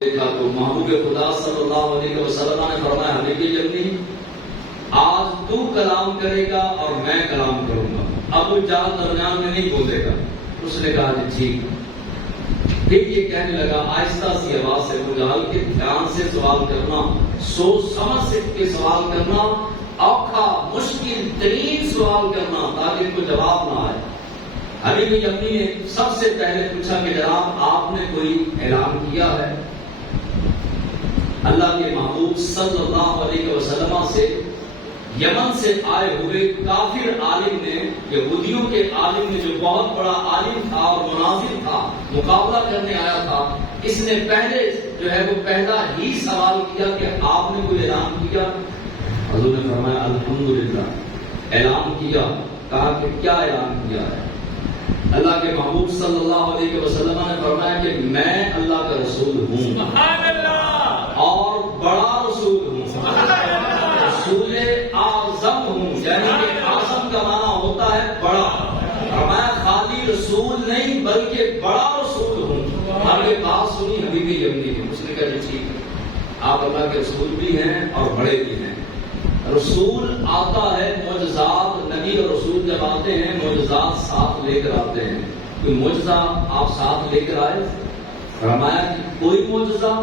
دیکھا تو محبوب خدا صلی اللہ علیہ وسلم نے فرمایا حبیب یمنی آج تو کلام کرے گا اور میں کلام کروں گا، ابو جہل درمیان میں نہیں بولے گا۔ اس نے کہا جی ٹھیک۔ پھر یہ کہنے لگا آہستہ سی آواز سے، ابو جہل کے دھیان سے سوال کرنا، سوچ سمجھ کے سوال کرنا، اوکھا مشکل ترین سوال کرنا تاکہ ان کو جواب نہ آئے۔ حبیب یمنی نے سب سے پہلے پوچھا کہ جناب آپ نے کوئی اعلان کیا ہے؟ اللہ کے محبوب صلی اللہ علیہ وسلم سے یمن سے آئے ہوئے کافر عالم نے، یہودیوں کے عالم نے، جو بہت بڑا عالم تھا اور مناظر تھا، مقابلہ کرنے آیا تھا، اس نے پہلے جو ہے وہ پہلا ہی سوال کیا کہ آپ نے کوئی اعلان کیا؟ حضور نے فرمایا الحمدللہ، اعلان کیا۔ کہا کہ کیا اعلان کیا ہے؟ اللہ کے محبوب صلی اللہ علیہ وسلم نے فرمایا کہ میں اللہ کا رسول ہوں، سبحان اللہ، اور بڑا رسول ہوں، رسول اعظم ہوں، یعنی کہ اعظم کا معنی ہوتا ہے بڑا۔ فرمایا خالی رسول نہیں بلکہ بڑا رسول ہوں۔ آپ یہ بات سنی حبیب یمنی کی، اس نے کہا جی ٹھیک ہے، آپ اللہ کے رسول بھی ہیں اور بڑے بھی ہیں۔ رسول آتا ہے معجزات، نبی اور رسول جب آتے ہیں معجزات ساتھ لے کر آتے ہیں۔ کوئی معجزہ آپ ساتھ لے کر آئے؟ فرمایا کہ کوئی معجزہ،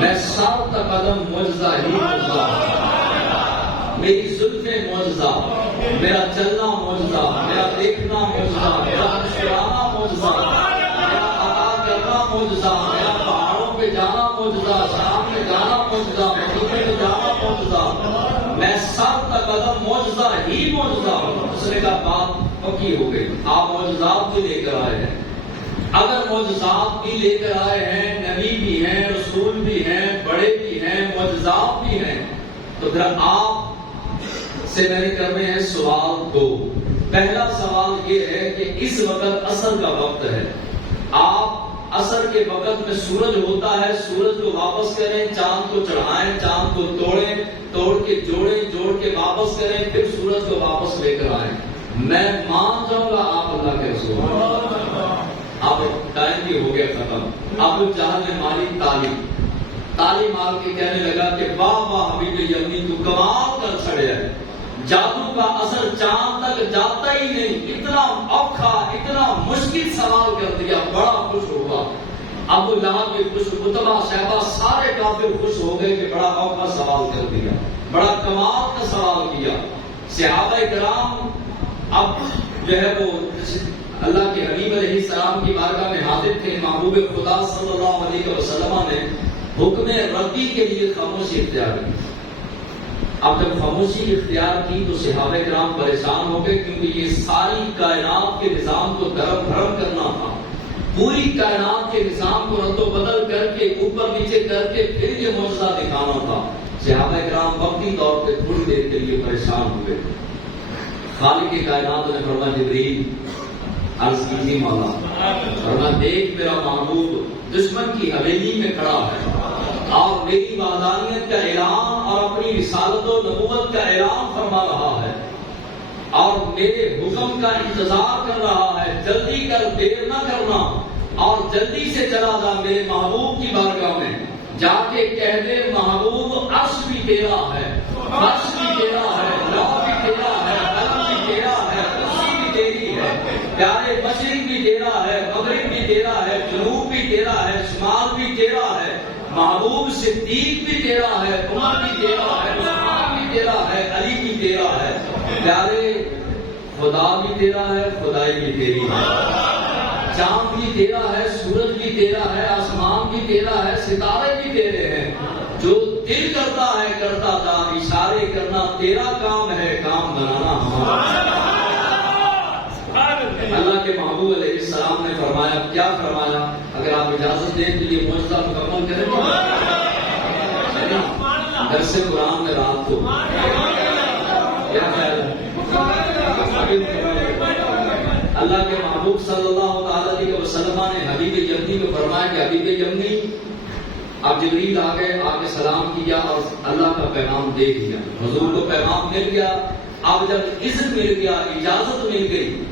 میں سر تک قدم معجزہ ہی معجزہ، میری زلفیں معجزہ، میرا چلنا معجزہ، میرا دیکھنا معجزہ، میرا مسکرانا معجزہ، میرا عطا کرنا معجزہ، میرا پہاڑوں پہ جانا معجزہ، شام میں جانا معجزہ، مدینے میں جانا معجزہ، میں سر تک قدم معجزہ ہی معجزہ ہوں۔ اس نے کہا بات پکی ہو گئی، آپ معجزات بھی لے کر آئے ہیں۔ اگر معجزات بھی لے کر آئے ہیں، نبی بھی ہیں، رسول بھی ہیں، بڑے بھی ہیں، معجزات بھی ہیں، تو پھر آپ سے میں نے کرنے ہیں سوال دو۔ پہلا سوال یہ ہے کہ اس وقت عصر کا وقت ہے، آپ عصر کے وقت میں سورج ہوتا ہے، سورج کو واپس کریں، چاند کو چڑھائیں، چاند کو توڑیں، توڑ کے جوڑیں، جوڑ کے واپس کریں، پھر سورج کو واپس لے کر آئیں۔ میں مان جاؤں گا آپ اللہ کے رسول۔ اب ٹائم بھی ہو گیا ختم۔ ابو جہل نے ماری تالی مار کے کہنے لگا کہ واہ واہ حبیب یمنی تو کمال کر چھڑیا ہے، جادو کا اثر چاند تک جاتا ہی نہیں، اتنا اوکھا اتنا مشکل سوال کر دیا، بڑا خوش ہوا۔ ابو لہب بھی خوش، عتبہ شیبہ سارے کافر خوش ہو گئے کہ بڑا اوکھا سوال کر دیا، بڑا کمال کا سوال کیا۔ صحابہ کرام اب جو ہے وہ اللہ کے حبیب علیہ السلام کی بارگاہ میں حاضر تھے۔ محبوب خدا صلی اللہ علیہ وسلم نے حکم ردی کے لیے خاموشی اختیار کی۔ اب جب خاموشی اختیار کی تو صحابہ کرام پریشان ہو گئے، کیونکہ یہ ساری کائنات کے نظام کو دھرم کرنا تھا، پوری کائنات کے نظام کو رد و بدل کر کے اوپر نیچے کر کے پھر یہ معجزہ دکھانا تھا۔ صحابہ کرام وقتی طور پہ تھوڑی دیر کے لیے پریشان ہوئے۔ خالق کائنات نے فرمایا جبریل عرض کیجیے مولا، فرمایا دیکھ میرا محبوب دشمن کی حویلی میں کھڑا ہے اور میری وحدانیت کا اعلان اور اپنی رسالت و نبوت کا اعلان فرما رہا ہے اور میرے حکم کا انتظار کر رہا ہے، جلدی کر، دیر نہ کرنا، اور جلدی سے چلا جا میرے محبوب کی بارگاہ میں، جا کے کہہ دے محبوب عرش بھی تیرا ہے، فرش بھی تیرا ہے، لوح بھی تیرا ہے، قلم بھی تیرا ہے، کرسی بھی تیری ہے، پیارے مشرق بھی تیرا ہے، مغرب بھی تیرا ہے، جنوب بھی تیرا ہے، شمال بھی تیرا ہے، محبوب صدیق بھی تیرا ہے، عمر بھی تیرا ہے، عثمان بھی تیرا ہے، علی بھی تیرا ہے، پیارے خدا بھی تیرا ہے، خدائی بھی تیری ہے، چاند بھی تیرا ہے، سورج بھی تیرا ہے، آسمان بھی تیرا ہے، ستارے بھی تیرے ہیں، جو دل کرتا ہے کرتا تھا، اشارے کرنا تیرا کام ہے، کام بنانا ہمارا۔ اللہ کے محبوب علیہ السلام نے فرمایا، کیا فرمایا؟ اگر آپ اجازت دیں تو یہ معجزہ مکمل کریں گے درس قرآن میں رات کو، کیا خیال ہے؟ اللہ کے محبوب صلی اللہ علیہ وسلم نے حبیب یمنی کو فرمایا کہ حبیب یمنی اب جبریل آ گئے، آ کے سلام کیا اور اللہ کا پیغام دے دیا، حضور کو پیغام مل گیا۔ اب جب اذن مل گیا، اجازت مل گئی،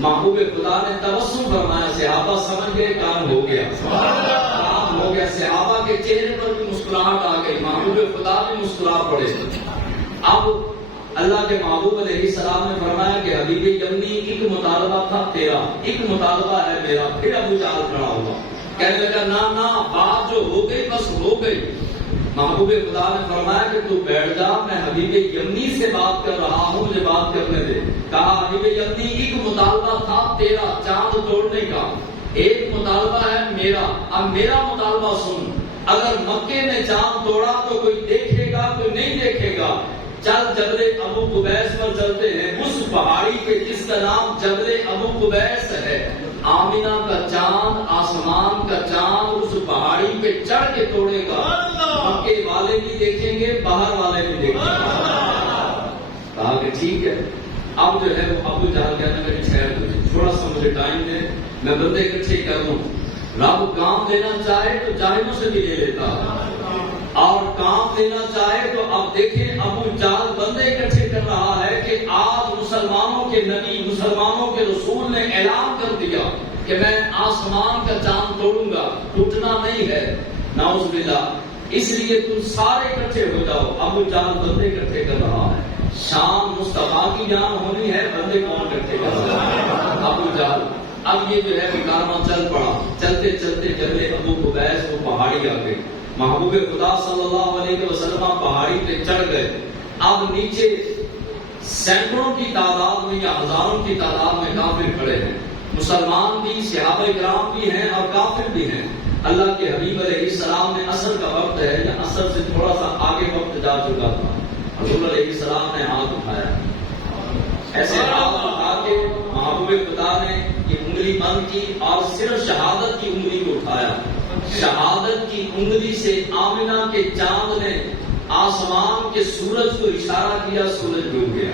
محبوب خدا نے تبسم فرمایا، صحابہ سمجھ گئے کام ہو گیا، کام ہو صحابہ کے چہرے پر بھی مسکراہٹ آ گئی، محبوب خدا بھی مسکرا پڑے۔ اب اللہ کے محبوب علیہ السلام نے فرمایا کہ حبیب یمنی ایک مطالبہ تھا تیرا، ایک مطالبہ ہے میرا۔ پھر ابو جہل کھڑا ہوا، کہنے لگا نہ بات جو ہو گئی بس ہو گئی۔ محبوب خدا نے فرمایا کہ تو بیٹھ جا، میں حبیب یمنی سے بات کر رہا ہوں، مجھے بات کرنے دے۔ کہا حبیب یمنی ایک مطالبہ تھا تیرا چاند توڑنے کا، ایک مطالبہ ہے میرا، اب میرا مطالبہ سن۔ اگر مکے میں چاند توڑا تو کوئی دیکھے گا کوئی نہیں دیکھے گا، چل جبل ابو قبیس پر چلتے ہیں، اس پہاڑی پہ جس کا نام جبل ابو قبیس ہے۔ آمینہ کا چاند، آسمان کا چاند اس پہاڑی پہ چڑھ کے توڑے گا، مکے والے بھی دیکھیں گے باہر والے بھی دیکھیں گے۔ کہا کہ ٹھیک ہے۔ اب جو ہے وہ ابو جہل کہنے لگے ٹھہر تھوڑا سا مجھے ٹائم دے، میں بندے اکٹھے کر دوں۔ رب کام دینا چاہے تو جاہلوں سے بھی لے لیتا، اور کام دینا چاہے تو اب دیکھیں ابو جہل بندے اکٹھے کر رہا ہے کہ آج مسلمانوں کے نبی، مسلمانوں کے رسول نے اعلان کر دیا کہ میں آسمان کا چاند توڑوں گا، ٹوٹنا نہیں ہے، نعوذ باللہ۔ اس لیے تم سارے اکٹھے ہو جاؤ۔ ابو جہل بندے اکٹھے کر رہا ہے، شام مصطفیٰ کی جان ہونی ہے، بندے کون اکٹھے کر رہا ہے؟ ابو جہل۔ اب یہ جو ہے کارواں چل پڑا، چلتے چلتے جبل ابو قبیس وہ پہاڑی آ گئی۔ محبوب خدا صلی اللہ علیہ وسلم پہاڑی پہ چڑھ گئے۔ اب نیچے سینکڑوں کی تعداد میں یا ہزاروں کی تعداد میں کافر کھڑے ہیں، مسلمان بھی، صحابہ کرام بھی ہیں اور کافر بھی ہیں۔ اللہ کے حبیب علیہ السلام نے عصر کا وقت ہے یا عصر سے تھوڑا سا آگے وقت جا چکا تھا، حضور علیہ السلام نے ہاتھ اٹھایا، ایسے ہاتھ اٹھا کے محبوب خدا نے یہ انگلی بند کی اور صرف شہادت کی انگلی کو اٹھایا۔ شہادت کی انگلی سے آمنہ کے چاند نے آسمان کے سورج کو اشارہ کیا، سورج ڈوب گیا،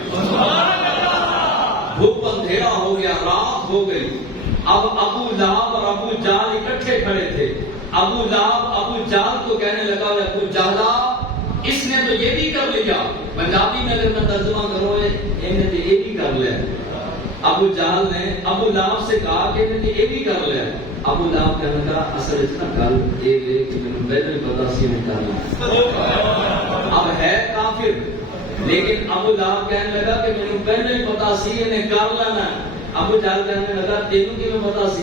دھوپ اندھیرا ہو گیا، رات ہو گئی۔ اب ابو لہب اور ابو جہل اکٹھے کھڑے تھے۔ ابو لہب ابو جہل کو کہنے لگا ابو جہلا اس نے تو یہ بھی کر لیا، پنجابی میں اگر میں ترجمہ کروں انہیں تو یہ بھی کر لیا۔ ابو جہل نے ابو لہب سے کہا کہ انہیں تو یہ بھی کر لیا۔ ابو لہب کہنے لگا اصل اتنا گل یہ ہے کہ میں پہلے پتا سی نہیں کرنا، اب ہے کافر، لیکن ابو لہب کہنے لگا کہ میں پہلے ہی پتا سی انہیں کر لینا۔ ابو جہل کہنے لگا تینوں کی میں پتا سی۔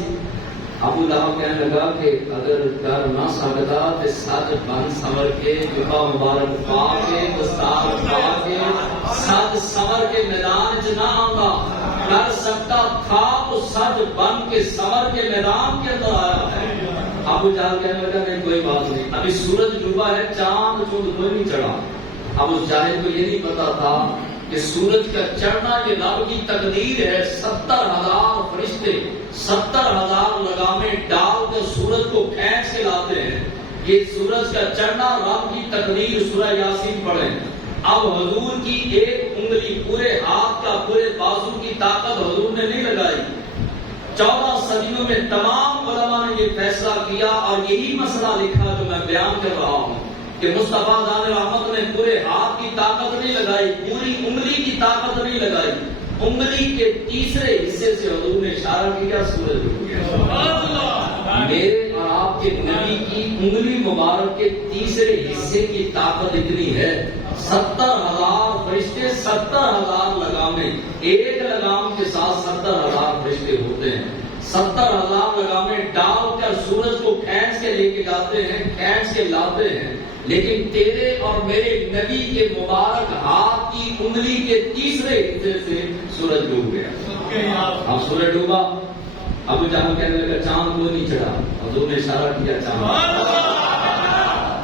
ابو لہب کہنے لگا کہ اگر کر نہ سکتا تو سچ بن سمر کے جبہ مبارک پا کے دستار پا کے سچ سمر کے میدان چ نہ آتا، کر سکتا تھا تو سچ بن کے سمر کے میدان کے اندر آیا ہے۔ ابو جہل کہنے لگا نہیں کوئی بات نہیں، ابھی سورج ڈوبا ہے، چاند چوند کوئی نہیں چڑھا۔ اب اس جاہل کو یہ نہیں پتا تھا کہ سورج کا چڑھنا یہ رب کی تقدیر ہے۔ 70,000 فرشتے 70,000 لگامیں ڈال کر سورج کو کھینچ کے لاتے ہیں۔ یہ سورج کا چڑھنا رب کی تقدیر، سورہ یاسین پڑھیں۔ اب حضور کی ایک انگلی، پورے ہاتھ کا، پورے بازو کی طاقت حضور نے نہیں لگائی۔ 14 صدیوں میں تمام علماء نے یہ فیصلہ کیا اور یہی مسئلہ لکھا جو میں بیان کر رہا ہوں کہ مصطفیٰ جان رحمت نے پورے ہاتھ کی طاقت نہیں لگائی، پوری انگلی کی طاقت نہیں لگائی، انگلی کے تیسرے حصے سے حضور نے اشارہ کیا، سورج ڈوب گیا۔ میرے اور آپ کے نبی کی انگلی مبارک کے تیسرے حصے کی طاقت اتنی ہے، 70,000 فرشتے 70,000 لگامیں، ایک لگام کے ساتھ 70,000 فرشتے ہوتے ہیں۔ 70,000 لگامیں ڈال کر سورج کو کھینچ کے لے کے جاتے ہیں، کھینچ کے لاتے ہیں، لیکن تیرے اور میرے نبی کے مبارک ہاتھ کی انگلی کے تیسرے حصے سے سورج ڈوب گیا۔ اب سورج ڈوبا، ابو جہل کہنے لگا چاند کوئی نہیں چڑھا، حضور نے اشارہ کیا چاند۔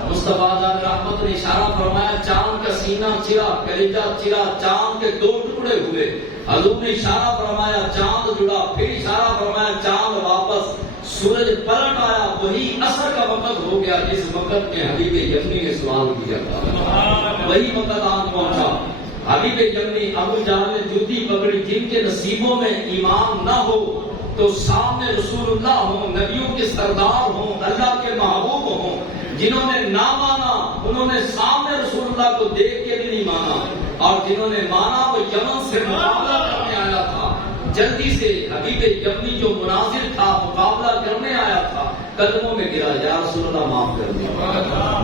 مصطفیٰ جان رحمت نے اشارہ فرمایا، چاند کا سینہ چرا، کلیجہ چرا، چاند کے 2 ٹکڑے ہوئے۔ حضور نے اشارہ فرمایا، چاند جڑا، پھر اشارہ فرمایا، چاند واپس، سورج پلٹ آیا۔ وہی عصر کا وقت ہو گیا جس وقت میں حبیب یمنی نے سوال کیا تھا، وہی وقت آج پہنچا۔ حبیب یمنی، ابو جہل نے جوتی پکڑی، جن کے نصیبوں میں ایمان نہ ہو تو سامنے رسول اللہ ہوں، نبیوں کے سردار ہوں، اللہ کے محبوب ہوں، جنہوں نے نہ مانا انہوں نے سامنے رسول اللہ کو دیکھ کے بھی نہیں مانا، اور جنہوں نے مانا وہ یمن سے مقابلہ کرنے آیا تھا۔ جلدی سے حبیب یمنی جو مناظر تھا، مقابلہ کرنے آیا تھا، قدموں میں گرا، یا رسول اللہ معاف کر دیا،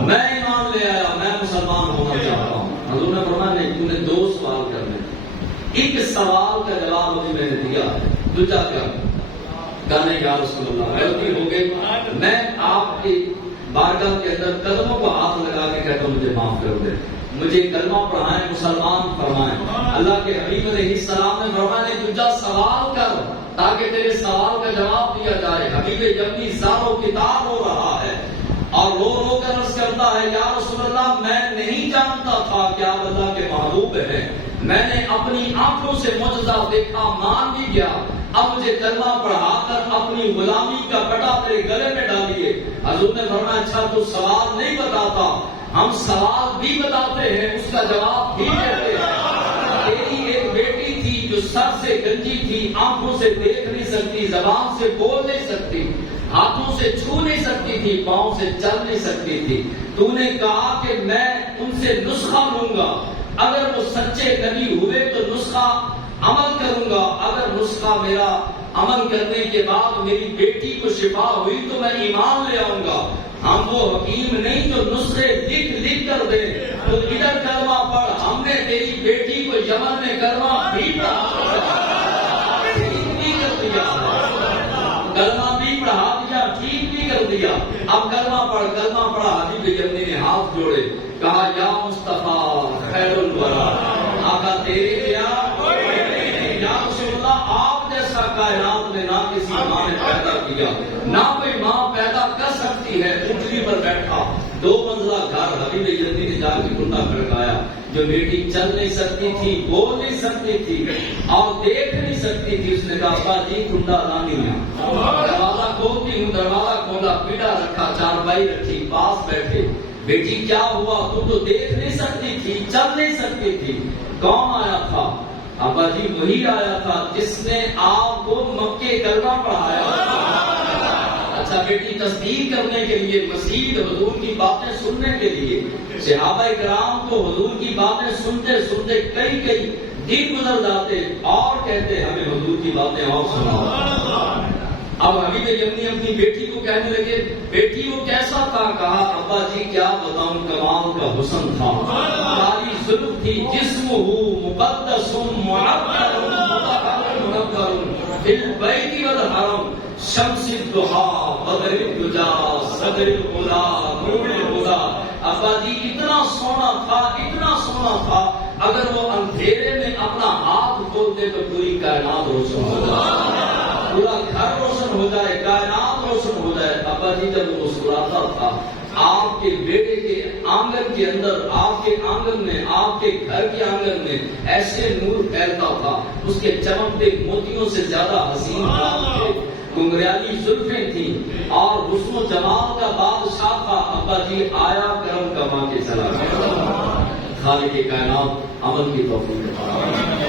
میں ایمان لے آیا، میں مسلمان ہونا چاہتا ہوں۔ حضور نے فرمایا نہیں، تو نے 2 سوال کرنے، ایک سوال کا جواب مجھے میں نے دیا، دوسرا کیا؟ کہا نہیں یا رسول اللہ غلطی ہو گئی، میں آپ کی بارگاہ کے اندر قدموں کو ہاتھ لگا کے کہتا ہوں مجھے معاف کر دے، مجھے کلمہ پڑھائیں، مسلمان فرمائیں۔ اللہ کے حبیب علیہ السلام نے فرمایا دوسرا سوال کر تاکہ تیرے سوال کا جواب دیا جائے۔ حبیب یمنی زارو کتاب ہو رہا ہے اور رو رو کر عرض کرتا ہے یا رسول اللہ میں نہیں جانتا تھا کہ آپ اللہ کے محبوب ہیں، میں نے اپنی آنکھوں سے معجزہ دیکھا، مان بھی گیا، اب مجھے کلمہ پڑھا کر اپنی غلامی کا پٹا تیرے گلے میں ڈالیے۔ حضور نے فرمایا اچھا تو سوال نہیں بتاتا، ہم سوال بھی بتاتے ہیں، اس کا جواب بھی دیتے ہیں۔ تیری ایک بیٹی تھی جو سر سے گنجی تھی، آنکھوں سے دیکھ نہیں سکتی، زبان سے بول نہیں سکتی، ہاتھوں سے چھو نہیں سکتی تھی، پاؤں سے چل نہیں سکتی تھی، تو نے کہا کہ میں ان سے نسخہ لوں گا، اگر وہ سچے نبی ہوئے تو نسخہ عمل کروں گا، اگر نسخہ میرا عمل کرنے کے بعد میری بیٹی کو شفا ہوئی تو میں ایمان لے آؤں گا۔ ہم وہ حکیم نہیں جو نسخے لکھ کر دے، تو ادھر کلمہ پڑھ، ہم نے تیری بیٹی کو یمن میں کلمہ بھی پڑھا، ٹھیک بھی کر دیا، کلمہ بھی پڑھا دیا، ٹھیک بھی کر دیا، اب کلمہ پڑھا۔ حبیب یمنی نے ہاتھ جوڑے، کہا یا مصطفیٰ خیر الورا، آقا تیرے کیا یا رسول اللہ آپ جیسا کائنات میں نہ کسی ماں نے پیدا کیا، نہ کوئی ماں پیدا کر سکتی ہے۔ اونٹنی پر بیٹھا، 2 منزلہ گھر، حبیب یزدی نے جا کے کنڈا کھڑکایا، جو بیٹی چل نہیں سکتی تھی، بول نہیں سکتی تھی اور دیکھ نہیں سکتی تھی، اس نے کہا ابا جی کنڈا رانی ہے، دروازہ کھولتی ہوں، دروازہ کھولا، پیڑا رکھا، چارپائی رکھی، پاس بیٹھے، بیٹی کیا ہوا، تو دیکھ نہیں سکتی تھی، چل نہیں سکتی تھی، کون آیا تھا؟ ابا جی وہی آیا تھا جس نے آپ کو مکے کلمہ پڑھایا۔ اچھا بیٹی تصدیق کرنے کے لیے، مزید حضور کی باتیں سننے کے لیے، صحابہ کرام کو حضور کی باتیں سنتے سنتے کئی دن گزر جاتے اور کہتے ہمیں حضور کی باتیں اور سناؤ۔ اب حبیب یمنی اپنی بیٹی کو کہنے لگے بیٹی وہ کیسا تھا؟ کہا ابا جی کیا بتاؤں، کمال کا حسن تھا، کالی زلف تھی، جسم ہو مقدس معطر منور فی البیت والحرم، شمس الضحی بدر الدجا صدر الہدی نور الہدی۔ ابا جی اتنا سونا تھا، اتنا سونا تھا، اگر وہ اندھیرے میں اپنا ہاتھ کھولتے تو پوری کائنات روشن ہو جائے، پورا گھر روشن ہو جائے، کائنات روشن ہو جائے۔ ابا جی جب وہ مسکراتا تھا، آپ کے بیٹے کے آنگن کے اندر، آپ کے آنگن میں، آپ کے گھر کے آنگن میں ایسے نور پھیلتا تھا، اس کے چمکتے موتیوں سے زیادہ حسین بال تھے، گنگریالی زلفیں تھیں اور حسن و جمال کا بادشاہ تھا۔ ابا جی آیا کرم کما کے چلا گیا۔ خالق کائنات عمل کی توفیق